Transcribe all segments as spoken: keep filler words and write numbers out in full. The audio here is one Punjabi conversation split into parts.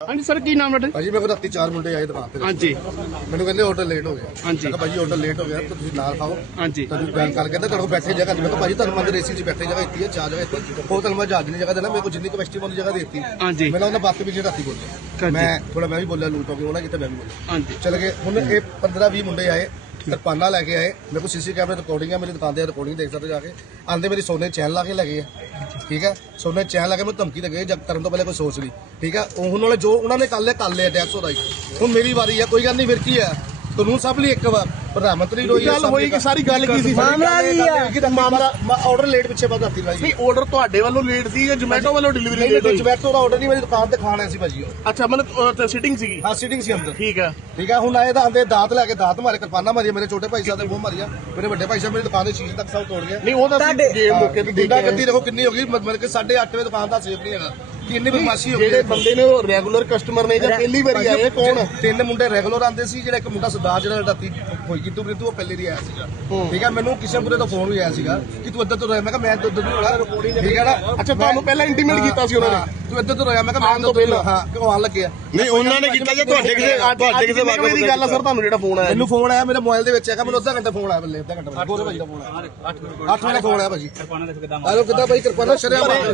हाँ जी सर की नाम है भाजी मेरे को राती चार मुंडे आए दुकान पे। हाँ जी मैंने कहते होटल लेट हो गया। हाँ जी भाजी होटल लेट हो गया तो तुम नाल खाओ। हाँ जी तो गल कर कहते तेरे को बैठे जगह मैं भाजी तुम अंदर एसी च बैठे जगह इतनी है चार जगह इतनी होटल में जहाज की जगह देना मेरे को जितनी कैपेसिटी वाली जगह देती। हाँ जी मैंने उन्हें बात पीछे राती बोलिया मैं थोड़ा मैं भी बोलिया लूट हो गई उन्हें कितने मैं भी बोलिया। हाँ जी चल गए हूँ ये पंद्रह भी मुंडे आए तरपाना लैके आए मेरे को सीसी कैमरे रिकॉर्डिंग है मेरी दुकान से रिकॉर्डिंग देख सकते जाके आंदे मेरी सोने चैन ला के लगे ठीक है सोने चैन ला के मैं धमकी दे गए जब करने तो पहले कोई सोच ली ठीक है उन्होंने जो उन्होंने कल कल लिया टैक्स हो हूँ मेरी बारी है कोई गल नहीं फिर की है कानून सब लिए एक बार प्रधानमंत्री गल होई कि सारी गल की सी मामला की है मामला ऑर्डर लेट पिछे बात आती भाई नहीं ऑर्डर ਤੁਹਾਡੇ ਵੱਲੋਂ ਲੇਟ ਸੀ ਜਾਂ ਜੋਮੈਟੋ ਵੱਲੋਂ ਡਿਲੀਵਰੀ ਲੇਟ ਹੋਈ ਜੋਮੈਟੋ ਦਾ ਆਰਡਰ ਨਹੀਂ ਮੇਰੀ ਦੁਕਾਨ ਤੇ ਖਾਣਾ ਸੀ ਭਾਜੀ ਅੱਛਾ ਮਤਲਬ ਸਿਟਿੰਗ ਸੀਗੀ ਹਾਂ ਸਿਟਿੰਗ ਸੀ ਅੰਦਰ ਠੀਕ ਹੈ ਠੀਕ ਹੈ ਹੁਣ ਆਏ ਤਾਂ ਆਂਦੇ ਦਾਤ ਲੈ ਕੇ ਦਾਤ ਮਾਰੇ ਕਿਰਪਾਨਾ ਮਾਰੀ ਮੇਰੇ ਛੋਟੇ ਭਾਈ ਸਾਹਿਬ ਦੇ ਮੂੰਹ ਮਾਰਿਆ ਮੇਰੇ ਵੱਡੇ ਭਾਈ ਸਾਹਿਬ ਮੇਰੀ ਦੁਕਾਨ ਦੇ ਸ਼ੀਸ਼ੇ ਤੱਕ ਸਭ ਤੋੜ ਗਿਆ ਨਹੀਂ ਉਹ ਤਾਂ ਜੇ ਮੌਕੇ ਤੇ ਗੁੰਡਾ ਗੱਦੀ ਦੇਖੋ ਕਿੰਨੀ ਹੋ ਗਈ ਮਤਲਬ ਕਿ ਸਾਢੇ ਅੱਠ ਵਜੇ ਦੁਕਾਨ ਦਾ ਸੇਫ ਨਹੀਂ ਹੈਗਾ ਕਿੰਨੀ ਬਦਮਾਸ਼ੀ ਹੋ ਗਈ ਜਿਹੜੇ ਬੰਦੇ ਨੇ ਉਹ ਰੈਗੂਲਰ ਕਸਟਮਰ ਨੇ ਜਾਂ ਪਹਿਲੀ ਵਾਰੀ ਆਏ ਕੌਣ ਤਿੰਨ ਮੁੰਡੇ ਰੈਗੂਲਰ ਆਉਂਦੇ ਸੀ ਜਿਹੜਾ ਇੱਕ ਮੁੰਡਾ ਸਰਦਾਰ ਜਿਹੜਾ ਰਾਤੀ ਹੋਈ ਕਿਤੂ ਪ੍ਰਿੰਤੂ ਉਹ ਪਹਿਲੇ ਦੀ ਆਇਆ ਸੀਗਾ ਠੀਕ ਹੈ ਮੈਨੂੰ ਕਿਸੇ ਮੁੰਡੇ ਤੋਂ ਫੋਨ ਵੀ ਆਇਆ ਸੀਗਾ ਕਿ ਤੂੰ ਇੱਧਰ ਤੋਂ ਰਹਿ ਮੈਂ ਕਿਹਾ ਮੈਂ ਇੱਧਰ ਨਹੀਂ ਹੋਣਾ ਠੀਕ ਹੈ ਨਾ ਅੱਛਾ ਤੁਹਾਨੂੰ ਪਹਿਲਾਂ ਇੰਟੀਮੇਟ ਕੀਤਾ ਸੀ ਉਹਨਾਂ ਨੇ ਤੂੰ ਇੱਧਰ ਤੋਂ ਰਹਿ ਮੈਂ ਕਿਹਾ ਮੈਂ ਤੋਂ ਪਹਿਲਾਂ ਹਾਂ ਕਿਉਂ ਆਉਣ ਲੱਗਿਆ ਨਹੀਂ ਉਹਨਾਂ ਨੇ ਕੀਤਾ ਜਾਂ ਤੁਹਾਡੇ ਕਿਸੇ ਤੁਹਾਡੇ ਕਿਸੇ ਵਾਕਫ ਦੀ ਗੱਲ ਆ ਸਰ ਤੁਹਾਨੂੰ ਜਿਹੜਾ ਫੋਨ ਆਇਆ ਮੈਨੂੰ ਫੋਨ ਆਇਆ ਮੇਰੇ ਮੋਬਾਈਲ ਦੇ ਵਿੱਚ ਹੈਗਾ ਮੈਨੂੰ ਅੱਧਾ ਘੰਟਾ ਫੋਨ ਆਇਆ ਬੱਲੇ ਅੱਧਾ ਘੰਟਾ ਗੋਰੇ ਭਾਜੀ ਦਾ ਫੋਨ ਆਇਆ ਅੱਠ ਵਜੇ ਫੋਨ ਆਇਆ ਭਾਜੀ ਆਲੋ ਕਿੱਦਾਂ ਭਾਈ ਕਿਰਪਾਨਾ ਸ਼ਰਿਆ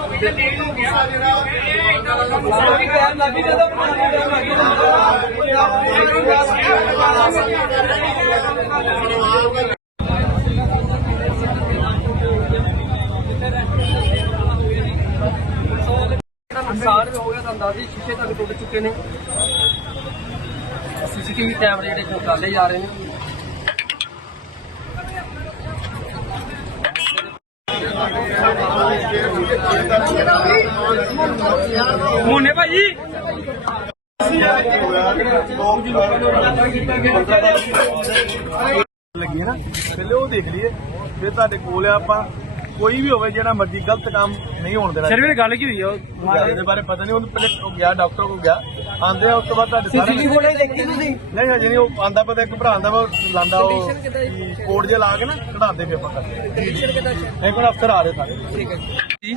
ਨੁਕਸਾਨ ਵੀ ਹੋ ਗਿਆ ਤਾਂ ਅੰਦਾਜ਼ੇ ਸ਼ੀਸ਼ੇ ਤੱਕ ਟੁੱਟ ਚੁੱਕੇ ਨੇ ਸੀਸੀਟੀਵੀ ਕੈਮਰੇ ਜਿਹੜੇ ਨਿਕਾਲੇ ਜਾ ਰਹੇ ਨੇ ਮੋਨੇ ਭਾਜੀ ਲੱਗੀ ਨਾ ਪਹਿਲੇ ਉਹ ਦੇਖ ਲਈਏ ਫਿਰ ਤੁਹਾਡੇ ਕੋਲ ਆ ਆਪਾਂ ਕੋਈ ਵੀ ਹੋਵੇ ਜਿਹੜਾ ਮਰਜ਼ੀ ਗਲਤ ਕੰਮ ਨਹੀਂ ਹੋਣ ਦੇਣਾ। ਸਰ ਵੀਰੇ ਗੱਲ ਕੀ ਹੋਈ ਆ ਗੱਲ ਦੇ ਬਾਰੇ ਪਤਾ ਨਹੀਂ ਉਹਨੂੰ ਪਹਿਲੇ ਉਹ ਗਿਆ ਡਾਕਟਰ ਕੋਲ ਗਿਆ ਆਂਦੇ ਆ ਉਸ ਤੋਂ ਬਾਅਦ ਤੁਹਾਡੇ ਸਾਰੇ ਸੀਸੀਟੀਵੀ ਫੁਟੇਜ ਦੇਖੀ ਤੁਸੀਂ ਨਹੀਂ ਹਜੇ ਨਹੀਂ ਉਹ ਆਂਦਾ ਪਤਾ ਇੱਕ ਭਰਾ ਆਂਦਾ ਵਾ ਲਾਂਦਾ ਉਹ ਕੋਡ ਜਿਹਾ ਲਾ ਕੇ ਨਾ ਕਢਾਉਂਦੇ ਪੇਪਰ ਕਰਦੇ ਨਹੀਂ ਕੋਲ ਅਫਸਰ ਆ ਰਹੇ ਸਾਰੇ ਠੀਕ ਹੈ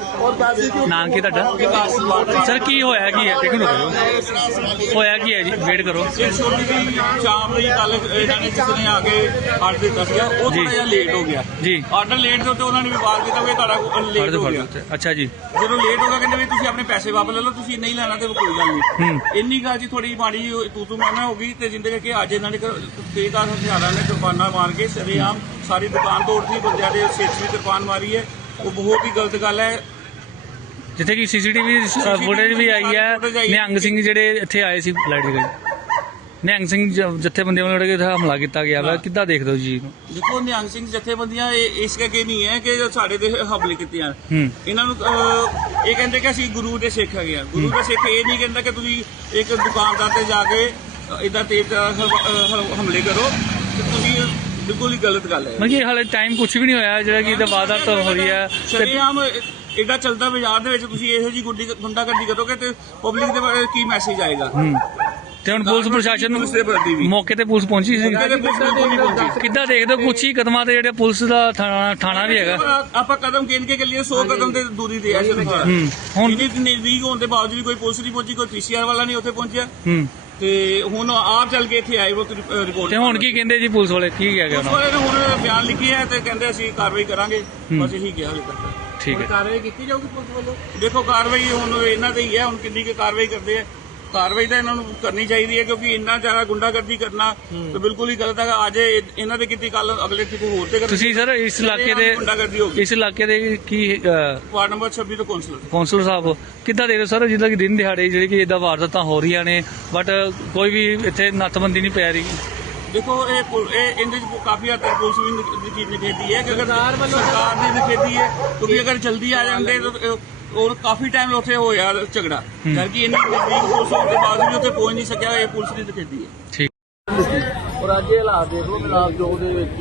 ਨਾਮ ਕੀ ਤੁਹਾਡਾ ਸਰ ਕੀ ਹੋਇਆ ਕੀ ਹੈ ਇੱਕ ਮਿੰਟ ਹੋਇਆ ਕੀ ਹੈ ਜੀ ਵੇਟ ਕਰੋ ਛੋਟੀ ਜਿਹੀ ਸ਼ਾਮ ਲਈ ਕੱਲ ਇਹਨਾਂ ਨੇ ਕਿਸੇ ਨੇ ਆ ਕੇ ਆਰਡਰ ਦਿੱਤਾ ਸੀਗਾ ਉਹ ਥੋੜਾ ਜਿਹਾ ਲੇਟ ਹੋ ਗਿਆ ਜੀ ਆਰਡਰ ਲੇਟ ਦੇ ਉੱਤੇ ਉਹਨਾਂ ਨੇ ਵਿਵਾਦ ਕੀਤਾ ਵੀ ਤੁਹਾਡਾ ਲੇਟ ਹੋ ਗਿਆ ਅੱਛਾ ਜੀ ਜਦੋਂ ਲੇਟ ਹੋ ਗਿਆ ਕਹਿੰਦੇ ਵੀ ਤੁਸੀਂ ਆਪਣੇ ਪੈਸੇ ਵਾਪਸ ਲੈ ਲਓ ਤੁਸੀਂ ਨਹੀਂ ਲੈਣਾ ਤੇ ਕੋਈ ਗੱਲ ਨਹੀਂ ਇੰਨੀ ਗੱਲ ਜੀ ਥੋੜੀ ਮਾੜੀ ਤੂੰ ਤੂੰ ਮੈਂ ਹੋ ਗਈ ਤੇ ਜਿੰਦੇ ਕਿ ਅੱਜ ਇਹਨਾਂ ਨੇ ਤੇਜ਼ਦਾਰ ਹਥਿਆਰਾਂ ਨੇ ਕਿਰਪਾਨਾਂ ਮਾਰ ਕੇ ਸਰੇਆਮ ਸਾਰੀ ਦੁਕਾਨ ਤੋੜਤੀ ਬੰਦਿਆਂ ਦੇ ਸਿਰ 'ਚ ਵੀ ਕਿਰਪਾਨ ਮਾਰੀ ਹੈ ਉਹ ਬਹੁਤ ਹੀ ਗਲਤ ਗੱਲ ਹੈ ਜਿੱਥੇ ਕਿ ਸੀਸੀਟੀਵੀ ਫੁਟੇਜ ਵੀ ਆਈ ਹੈ ਨਿਹੰਗ ਸਿੰਘ ਜਿਹੜੇ ਇੱਥੇ ਆਏ ਸੀ ਲਾਈਟ ਜਗਾਈ ਨਿਹੰਗ ਸਿੰਘ ਜਥੇਬੰਦੀਆਂ ਵੱਲੋਂ ਜਿਹੜਾ ਹਮਲਾ ਕੀਤਾ ਗਿਆ ਵਾ ਕਿੱਦਾਂ ਦੇਖਦੇ ਹੋ ਜੀ ਦੇਖੋ ਨਿਹੰਗ ਸਿੰਘ ਜਥੇਬੰਦੀਆਂ ਇਸ ਕਰਕੇ ਨਹੀਂ ਹੈ ਕਿ ਸਾਡੇ ਤੇ ਹਮਲੇ ਕੀਤੇ ਹਨ ਇਹਨਾਂ ਨੂੰ ਇਹ ਕਹਿੰਦੇ ਕਿ ਅਸੀਂ ਗੁਰੂ ਦੇ ਸਿੱਖ ਹੈਗੇ ਆ ਗੁਰੂ ਦੇ ਸਿੱਖ ਇਹ ਨਹੀਂ ਕਹਿੰਦਾ ਕਿ ਤੁਸੀਂ ਇੱਕ ਦੁਕਾਨਦਾਰ ਤੇ ਜਾ ਕੇ ਇਦਾਂ ਤੇਜ਼ ਹਮਲੇ ਕਰੋ ਤੇ ਤੁਸੀਂ ਬਿਲਕੁਲ ਹੀ ਗਲਤ ਗੱਲ ਹੈ ਮਤਲਬ ਕਿ ਹਾਲੇ ਟਾਈਮ ਕੁਝ ਵੀ ਨਹੀਂ ਹੋਇਆ ਜਿਹੜਾ ਕਿ ਇਹਦਾ ਵਾਰਦਾਤ ਹੋ ਰਹੀ ਹੈ ਸ਼ਰੇਆਮ ਏਡਾ ਚੱਲਦਾ ਬਾਜ਼ਾਰ ਦੇ ਵਿੱਚ ਤੁਸੀਂ ਇਹੋ ਜਿਹੀ ਗੁੰਡੀ ਗੁੰਡਾਗਰਦੀ ਕਰੋਗੇ ਤੇ ਪਬਲਿਕ ਦੇ ਬਾਰੇ ਕੀ ਮੈਸੇਜ ਆਏਗਾ ਤੇ ਹੁਣ ਪੁਲਿਸ ਪ੍ਰਸ਼ਾਸਨ ਨੂੰ ਮੌਕੇ ਤੇ ਪੁਲਿਸ ਪਹੁੰਚੀ ਸੀ ਕਿੱਦਾਂ ਦੇਖਦੇ ਹੋ ਕੁਛ ਹੀ ਕਦਮਾਂ ਤੇ ਜਿਹੜੇ ਪੁਲਿਸ ਦਾ ਥਾਣਾ ਵੀ ਹੈਗਾ ਆਪਾਂ ਕਦਮ ਗਿਣ ਕੇ ਚੱਲੀਏ ਸੌ ਕਦਮ ਤੇ ਦੂਰੀ ਤੇ ਹੈ ਹੁਣ ਨਜ਼ਦੀਕ ਹੋਣ ਦੇ ਬਾਵਜੂਦ ਕੋਈ ਪੁਲਿਸ ਨਹੀਂ ਪਹੁੰਚੀ ਕੋਈ ਪੀਸੀਆਰ ਵਾਲਾ ਨਹੀਂ ਉੱਥੇ ਪਹੁੰਚਿਆ ਤੇ ਹੁਣ ਆਪ ਚੱਲ ਕੇ ਇੱਥੇ ਆਏ ਉਹ ਰਿਪੋਰਟ ਤੇ ਹੁਣ ਕੀ ਕਹਿੰਦੇ ਜੀ ਪੁਲਿਸ ਵਾਲੇ ਕੀ ਕਹਿ ਗਏ ਪੁਲਿਸ ਵਾਲੇ ਨੇ ਹੁਣ ਬਿਆਨ ਲਿਖੀ ਹੈ ਤੇ ਕਹਿੰਦੇ ਅਸੀਂ ਕਾਰਵਾਈ ਕਰਾਂਗੇ ਬਸ ਇਹੀ ਕਿਹਾ ਹਾਲੇ ਤੱਕ ਠੀਕ ਹੈ ਕਾਰਵਾਈ ਕੀਤੀ ਜਾਊਗੀ ਪੁਲਿਸ ਵੱਲੋਂ ਦੇਖੋ ਕਾਰਵਾਈ ਹੁਣ ਇਹਨਾਂ ਤੇ ਹੀ ਹੈ ਹੁਣ ਕਿੰਨੀ ਕੁ ਕਾਰਵਾਈ ਕਰਦੇ ਆ ਕਾਰਵਾਈ ਤਾਂ ਇਹਨਾਂ ਨੂੰ ਕਰਨੀ ਚਾਹੀਦੀ ਹੈ ਕਿਉਂਕਿ ਇੰਨਾ ਜ਼ਿਆਦਾ ਗੁੰਡਾਗਰਦੀ ਕਰਨਾ ਤੇ ਬਿਲਕੁਲ ਹੀ ਗਲਤ ਹੈ ਅੱਜ ਇਹਨਾਂ ਦੇ ਕੀਤੀ ਕੱਲ ਅਗਲੇ ਕਿਸੇ ਹੋਰ ਤੇ ਤੁਸੀਂ ਸਰ ਇਸ ਇਲਾਕੇ ਦੇ ਇਸ ਇਲਾਕੇ ਦੇ ਕੀ ਵਾਰਡ ਨੰਬਰ ਛੱਬੀ ਤੋਂ ਕੌਂਸਲਰ ਕੌਂਸਲਰ ਸਾਹਿਬ ਕਿੱਦਾਂ ਦੇ ਰਹੇ ਸਰ ਜਿੱਦਾਂ ਕਿ ਦਿਨ ਦਿਹਾੜੇ ਜਿਹੜੀ ਕਿ ਇਦਾਂ ਵਾਰਦਾਤਾਂ ਹੋ ਰਹੀਆਂ ਨੇ ਬਟ ਕੋਈ ਵੀ ਇੱਥੇ ਨੱਥਬੰਦੀ ਨਹੀਂ ਪੈ ਰਹੀ ਦੇਖੋ ਇਹ ਇਹ ਇਹਦੇ ਚ ਕਾਫੀ ਹੱਦ ਤੱਕ ਪੁਲਿਸ ਵੀ ਚੀਜ਼ ਨਿਖੇਧੀ ਹੈ ਕਿ ਅਗਰ ਸਰਕਾਰ ਦੀ ਨਿਖੇਧੀ ਹੈ ਕਿਉਂਕਿ ਅਗਰ ਜਲਦੀ ਆ ਜਾਂਦੇ ਔਰ ਕਾਫੀ ਟਾਈਮ ਉੱਥੇ ਹੋਇਆ ਝਗੜਾ ਜਦਕਿ ਇੰਨੀ ਨਜ਼ਦੀਕ ਪੁਲਿਸ ਹੋਣ ਦੇ ਬਾਵਜੂਦ ਵੀ ਉੱਥੇ ਪਹੁੰਚ ਨਹੀਂ ਸਕਿਆ ਇਹ ਪੁਲਿਸ ਦੀ ਨਿਖੇਧੀ ਹੈ ਠੀਕ ਔਰ ਅੱਜ ਇਹ ਹਾਲਾਤ ਦੇਖ ਲਓ ਮਿਲਾਪ ਚੌਕ ਦੇ ਵਿੱਚ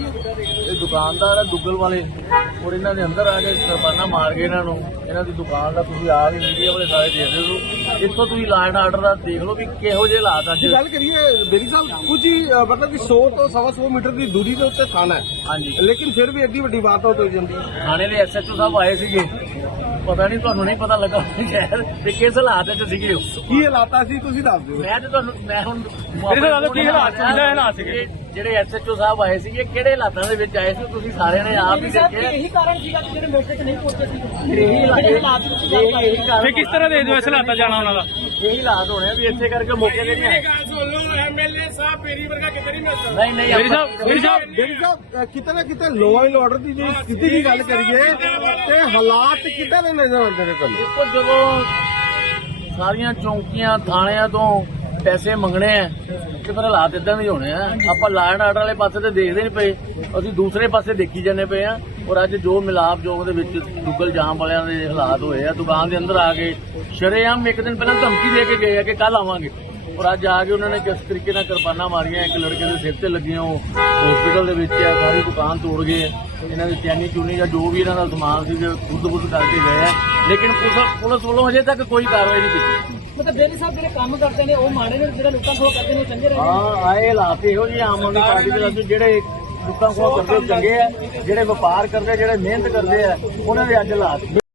ਇਹ ਦੁਕਾਨਦਾਰ ਆ ਦੁੱਗਲ ਵਾਲੇ ਔਰ ਇਹਨਾਂ ਦੇ ਅੰਦਰ ਆ ਕੇ ਕਿਰਪਾਨਾਂ ਮਾਰ ਕੇ ਇਹਨਾਂ ਨੂੰ ਇਹਨਾਂ ਦੀ ਦੁਕਾਨ ਦਾ ਤੁਸੀਂ ਆ ਕੇ ਮੀਡੀਆ ਵਾਲੇ ਸਾਰੇ ਦੇਖਦੇ ਹੋ ਇੱਥੋਂ ਤੁਸੀਂ ਲਾਈਨ ਆਰਡਰ ਦਾ ਦੇਖ ਲਓ ਵੀ ਕਿਹੋ ਜਿਹੇ ਹਾਲਾਤ ਅੱਜ ਗੱਲ ਕਰੀਏ ਬੇਰੀ ਸਾਹਿਬ ਕੁਝ ਹੀ ਮਤਲਬ ਕਿ ਸੌ ਤੋਂ ਸਵਾ ਸੌ ਮੀਟਰ ਦੀ ਦੂਰੀ ਦੇ ਉੱਤੇ ਥਾਣਾ ਹੈ ਹਾਂਜੀ ਲੇਕਿਨ ਫਿਰ ਵੀ ਐਡੀ ਵੱਡੀ ਵਾਰਦਾਤ ਹੋ ਜਾਂਦੀ ਹੈ ਥਾਣੇ ਦੇ ਐਸਐਚਓ ਸਾਹਿਬ ਆਏ ਸੀਗੇ ਪਤਾ ਨਹੀਂ, ਤੁਹਾਨੂੰ ਨਹੀਂ ਪਤਾ ਲੱਗਾ ਸ਼ਾਇਦ ਤੇ ਕਿਸ ਹਾਲਾਤ ਵਿੱਚ ਸੀਗੇ ਉਹ। ਕੀ ਹਾਲਾਤਾਂ ਸੀ ਤੁਸੀਂ ਦੱਸ ਦਿਓ। ਮੈਂ ਤੇ ਤੁਹਾਨੂੰ ਮੈਂ ਹੁਣ ਮੇਰੇ ਨਾਲ ਕੀ ਹਾਲਾਤ ਸੀ, ਕਿਹੜੇ ਹਾਲਾਤ ਸੀਗੇ? ਜਿਹੜੇ ਐਸਐਚਓ ਸਾਹਿਬ ਆਏ ਸੀਗੇ ਕਿਹੜੇ ਹਾਲਾਤਾਂ ਦੇ ਵਿੱਚ ਆਏ ਸੀ ਤੁਸੀਂ ਸਾਰਿਆਂ ਨੇ ਆਪ ਹੀ ਦੇਖਿਆ। ਇਹੀ ਕਾਰਨ ਸੀਗਾ ਕਿ ਜਿਹੜੇ ਮੌਕੇ ਤੇ ਨਹੀਂ ਪਹੁੰਚੇ ਸੀ। ਇਹੀ ਹਾਲਾਤ ਇਹੀ ਕਾਰਨ ਤੇ ਕਿਸ ਤਰ੍ਹਾਂ ਦੇ ਦਿਓ ਇਸ ਹਾਲਾਤਾਂ ਜਾਣਾ ਉਹਨਾਂ ਦਾ? ਇਹੀ ਹਾਲਾਤ ਹੋਣੇ ਆ ਵੀ ਇੱਥੇ ਕਰਕੇ ਮੌਕੇ ਤੇ ਨਹੀਂ ਆਏ। ਐਮਐਲਏ ਸਾਹਿਬ ਮੇਰੀ ਵਰਗਾ ਕਿਤੇ ਨਹੀਂ ਮਿਲ ਸਕਦਾ। ਨਹੀਂ ਨਹੀਂ ਮੇਰੀ ਆਪਾਂ- ਸਾਹਿਬ ਮੇਰੀ ਸਾਹਿਬ ਡੇਰੀ ਸਾਹਿਬ ਕਿਤੇ ਨਾ ਕਿਤੇ ਲਾਅ ਐਂਡ ਆਰਡਰ ਦੀ ਜੇ ਸਥਿਤੀ ਦੀ ਗੱਲ ਕਰੀਏ ਤੇ ਹਾਲਾਤ ਕਿੱਦਾਂ ਦੇ ਨਜ਼ਰ ਆਉਂਦੇ ਨੇ ਤੁਹਾਨੂੰ? ਦੇਖੋ ਜਦੋਂ ਸਾਰੀਆਂ ਚੌਂਕੀਆਂ ਥਾਣਿਆਂ ਤੋਂ ਪੈਸੇ ਮੰਗਣੇ ਆ ਤੇ ਫਿਰ ਹਾਲਾਤ ਇਦਾਂ ਦੇ ਹੋਣੇ ਆ। ਆਪਾਂ ਲਾਅ ਐਂਡ ਆਰਡਰ ਵਾਲੇ ਪਾਸੇ ਤੇ ਦੇਖਦੇ ਨਹੀਂ ਪਏ, ਅਸੀਂ ਦੂਸਰੇ ਪਾਸੇ ਦੇਖੀ ਜਾਂਦੇ ਪਏ ਆ। ਔਰ ਅੱਜ ਜੋ ਮਿਲਾਪ ਜੋਗ ਦੇ ਵਿੱਚ ਦੁੱਗਲ ਜਾਮ ਵਾਲਿਆਂ ਦੇ ਹਾਲਾਤ ਹੋਏ ਆ, ਦੁਕਾਨ ਦੇ ਅੰਦਰ ਆ ਕੇ ਸ਼ਰੇਆਮ ਇੱਕ ਦਿਨ ਪਹਿਲਾਂ ਧਮਕੀ ਦੇ ਕੇ ਗਏ ਆ ਕਿ ਕੱਲ ਆਵਾਂਗੇ, ਔਰ ਅੱਜ ਆ ਕੇ ਉਹਨਾਂ ਨੇ ਕਿਸ ਤਰੀਕੇ ਨਾਲ ਕਿਰਪਾਨਾਂ ਮਾਰੀਆਂ। ਇੱਕ ਲੜਕੇ ਦੇ ਸਿਰ ਤੇ ਲੱਗੀਆਂ, ਉਹ ਹਸਪੀਟਲ ਦੇ ਵਿੱਚ ਆ, ਸਾਰੀ ਦੁਕਾਨ ਤੋੜ ਗਏ। ਇਹਨਾਂ ਦੀ ਚੈਨੀ ਚੂਨੀ ਜਾਂ ਜੋ ਵੀ ਇਹਨਾਂ ਦਾ ਸਮਾਨ ਸੀ ਖੁਦ-ਖੁਦ ਕਰਕੇ ਗਏ ਆ, ਲੇਕਿਨ ਪੁਲਿਸ ਪੁਲਿਸ ਵੱਲੋਂ ਹਜੇ ਤੱਕ ਕੋਈ ਕਾਰਵਾਈ ਨਹੀਂ ਕੀਤੀ। ਮਤਲਬ ਬੇਰੀ ਸਾਹਿਬ ਜਿਹੜੇ ਕੰਮ ਕਰਦੇ ਨੇ ਉਹ ਮਾੜੇ ਨੇ, ਜਿਹੜੇ ਲੋਕਾਂ ਕੋਲ ਕਰਦੇ ਨੇ ਉਹ ਚੰਗੇ ਰਹੇ। ਹਾਂ ਆਏ ਹਾਲਾਤ ਇਹੋ ਜਿਹੇ ਆਮ ਆਦਮੀ ਪਾਰਟੀ ਦੇ ਵਿੱਚ ਜਿਹੜੇ ਲੋਕਾਂ ਕੋਲ ਕਰਦੇ ਉਹ ਚੰਗੇ ਆ, ਜਿਹੜੇ ਵਪਾਰ ਕਰਦੇ ਜਿਹੜੇ ਮਿਹਨਤ ਕਰਦੇ ਆ ਉਹਨਾਂ ਦੇ ਅੱਜ ਹਾਲਾਤ